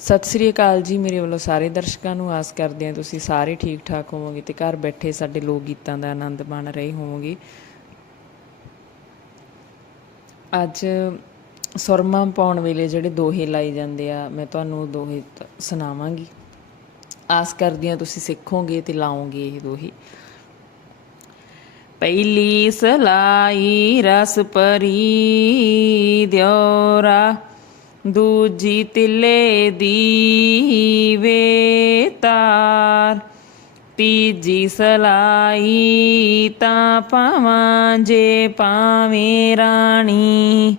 ਸਤਿ ਸ੍ਰੀ ਅਕਾਲ ਜੀ, ਮੇਰੇ ਵੱਲੋਂ ਸਾਰੇ ਦਰਸ਼ਕਾਂ ਨੂੰ ਆਸ ਕਰਦੇ ਹਾਂ ਤੁਸੀਂ ਸਾਰੇ ਠੀਕ ਠਾਕ ਹੋਵੋਗੇ ਤੇ ਘਰ ਬੈਠੇ ਸਾਡੇ ਲੋਕ ਗੀਤਾਂ ਦਾ ਆਨੰਦ ਮਾਣ ਰਹੇ ਹੋਵੋਗੇ। ਅੱਜ ਸੁਰਮਾ ਪਾਉਣ ਵੇਲੇ ਜਿਹੜੇ ਦੋਹੇ ਲਾਏ ਜਾਂਦੇ ਆ, ਮੈਂ ਤੁਹਾਨੂੰ ਦੋਹੇ ਸੁਣਾਵਾਂਗੀ। ਆਸ ਕਰਦੀ ਹਾਂ ਤੁਸੀਂ ਸਿੱਖੋਗੇ ਤੇ ਲਾਓਗੇ ਇਹ ਦੋਹੇ। ਪਹਿਲੀ ਸਲਾਈ ਰਸ ਪਰੀ ਦਿਉਰਾ ਦੂਜੀ ਤਿਲੇ ਦੀ ਵੇ ਤਾਰ। ਤੀਜੀ ਸਲਾਈ ਤਾਂ ਪਾਵਾਂ ਜੇ ਪਾਵੇਂ ਰਾਣੀ।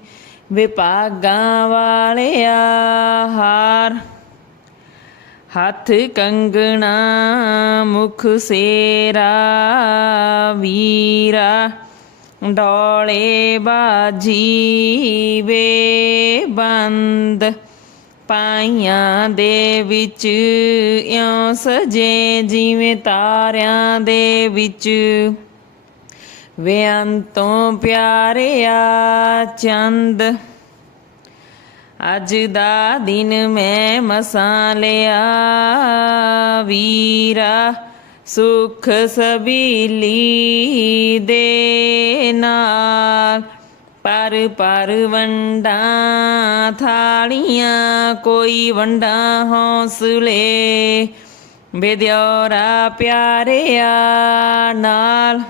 ਵਿਪਾਗਾਂ ਵਾਲਿਆ ਹਾਰ ਹੱਥ ਕੰਗਣਾ ਮੁਖ ਸੇਰਾ ਵੀਰਾ। ਡੋਲੇ ਬਾਜੀ ਵੇ ਬੰਦ ਪਾਈਆਂ ਦੇ ਵਿੱਚ, ਇਉਂ ਸਜੇ ਜਿਵੇਂ ਤਾਰਿਆਂ ਦੇ ਵਿੱਚ। ਵੇ ਪਿਆਰਿਆ ਚੰਦ। ਅੱਜ ਦਾ ਦਿਨ ਮੈਂ ਮਸਾਂ ਲਿਆ। ਵੀਰਾ ਸੁਖ ਸਬੀਲੀ ਦੇ ਨਾਲ। ਪਰ ਪਰ ਵੰਡਾਂ, ਥਾਲੀਆਂ ਕੋਈ ਵੰਡਾਂ ਹੌਸਲੇ। ਬੇਦਿਓਰਾ ਪਿਆਰਿਆ ਨਾਲ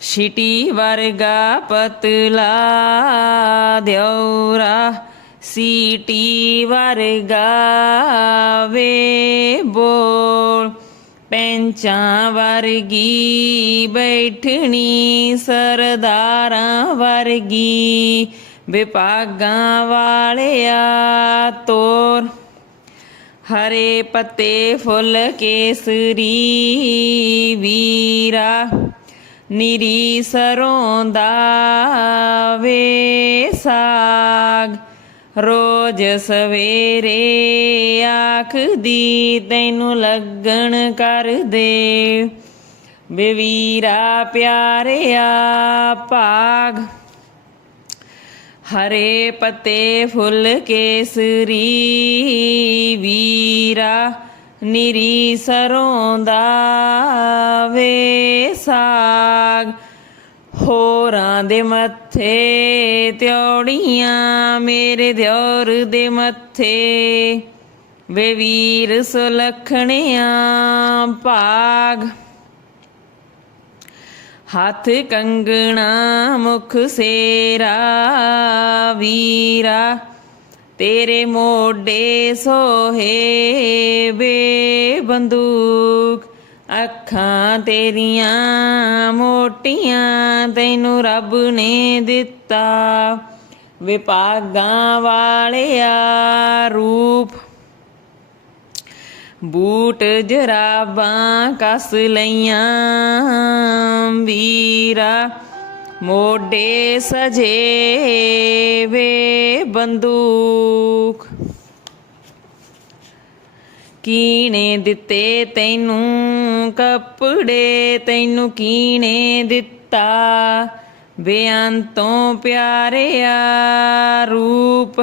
ਛਿਟੀ ਵਰਗਾ ਪਤਲਾ ਦਿਉਰਾ ਸੀਟੀ ਵਰਗਾ ਵੇ ਬੋਲ। ਪੈਂਚਾਂ ਵਰਗੀ ਬੈਠਣੀ ਸਰਦਾਰਾਂ ਵਰਗੀ, ਵਿਭਾਗਾਂ ਵਾਲਿਆ ਤੋਰ। ਹਰੇ ਪੱਤੇ ਫੁੱਲ ਕੇਸਰੀ ਵੀਰਾ, ਨਿਰੀ ਸਰੋਂ ਦਾ ਵੇ ਸਾਗ। ਰੋਜ਼ ਸਵੇਰੇ ਆਖਦੀ, ਤੈਨੂੰ ਲੱਗਣ ਕਰ ਦੇ। ਪਿਆਰਿਆ ਭਾਗ, ਹਰੇ ਪੱਤੇ ਫੁੱਲ ਕੇਸਰੀ। ਵੀਰਾ ਨਿਰੀ ਸਰੋਂ ਦਾ ਵੇ ਸਾਗ ਹੋਰਾਂ ਦੇ ਮੱਥੇ ਤਿਉੜੀਆਂ, ਮੇਰੇ ਦਿਉਰ ਦੇ ਮੱਥੇ। ਵੇ ਵੀਰ ਸੁਲਖਣਿਆਂ, ਭਾਗ। ਹੱਥ ਕੰਗਣਾ, ਮੁਖ ਸੇਰਾ, ਵੀਰਾ। ਤੇਰੇ ਮੋਢੇ ਸੋਹੇ, ਵੇ ਬੰਦੂਕ। ਅੱਖਾਂ ਤੇਰੀਆਂ ਮੋਟੀਆਂ ਤੈਨੂੰ ਰੱਬ ਨੇ ਦਿੱਤਾ। ਵਿਪਾਗਾਂ ਵਾਲਿਆ ਰੂਪ ਬੂਟ ਜਰਾਬਾਂ ਕਸ ਲਈਆਂ ਵੀਰਾ। ਮੋਢੇ ਸਜੇ ਵੇ ਬੰਦੂਕ ਕੀਣੇ ਦਿੱਤੇ ਤੈਨੂੰ ਕੱਪੜੇ ਤੈਨੂੰ ਕੀਣੇ ਦਿੱਤਾ। ਬੇਅੰਤੋਂ ਪਿਆਰਿਆ ਰੂਪ